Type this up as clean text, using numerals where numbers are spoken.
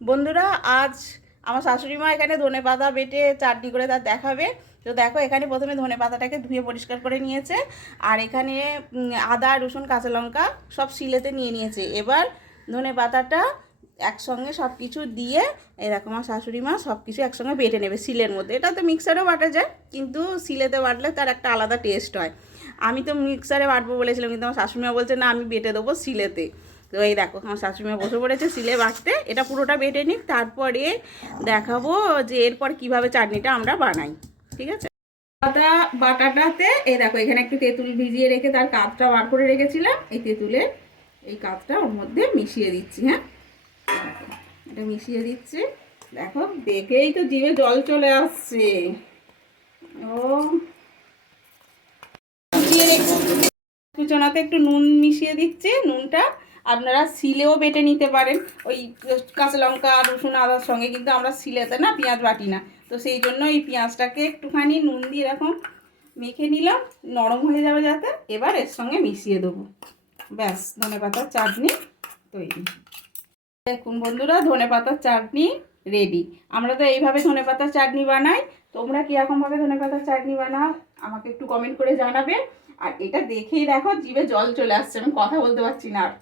বন্ধুরা, আজ আমার শাশুড়ি মা এখানে ধনেপাতা বেটে চাটনি করে তার দেখাবে। তো দেখো, এখানে প্রথমে ধনেপাতাটাকে ধুয়ে পরিষ্কার করে নিয়েছে, আর এখানে আদা রসুন কাঁচা লঙ্কা সব শিলেতে নিয়ে নিয়েছে। এবার ধনেপাতাটা একসঙ্গে সব কিছু দিয়ে, এই দেখো আমার শাশুড়ি মা সব কিছু একসঙ্গে বেটে নেবে শিলের মধ্যে। এটা তো মিক্সারেও বাটা যায়, কিন্তু শিলেতে বাটলে তার একটা আলাদা টেস্ট হয়। আমি তো মিক্সারে বাটবো বলেছিলাম, কিন্তু আমার শাশুড়ি মা বলছে না, আমি বেটে দেবো শিলেতে। তো এই দেখো আমার শাশুড়ি বসে পড়েছে শিলে বাটতে। এটা পুরোটা বেটে নিক, তারপরে দেখাবো যে এরপর কিভাবে চাটনিটা আমরা বানাই। ঠিক আছে, পাতা বাটাটাতে এই দেখো এখানে একটু তেঁতুল ভিজিয়ে রেখে তার কাঁচটা বার করে রেখেছিলাম। এই তেঁতুলের এই কাঁচটা ওর মধ্যে মিশিয়ে দিচ্ছি। হ্যাঁ, এটা মিশিয়ে দিচ্ছি। দেখো, দেখেই তো জিভে জল চলে আসছে। ও, কুচোনাতে একটু নুন মিশিয়ে দিচ্ছি। নুনটা আপনারা শিলেও বেটে নিতে পারেন, ওই কাঁচা লঙ্কা রসুন আদার সঙ্গে, কিন্তু আমরা শিলেতে না পেঁয়াজ বাটি না। তো সেই জন্য এই পেঁয়াজটাকে একটুখানি নুন দিয়ে এরকম মেখে নিলাম, নরম হয়ে যাবে যাতে। এবার এর সঙ্গে মিশিয়ে দেবো, ব্যাস ধনেপাতার চাটনি তৈরি। দেখুন বন্ধুরা, ধনেপাতার চাটনি রেডি। আমরা তো এইভাবে ধনেপাতার চাটনি বানাই। তোমরা কীরকমভাবে ধনেপাতার চাটনি বানাও আমাকে একটু কমেন্ট করে জানাবে। আর এটা দেখেই দেখো জিভে জল চলে আসছে, আমি কথা বলতে পারছি না আর।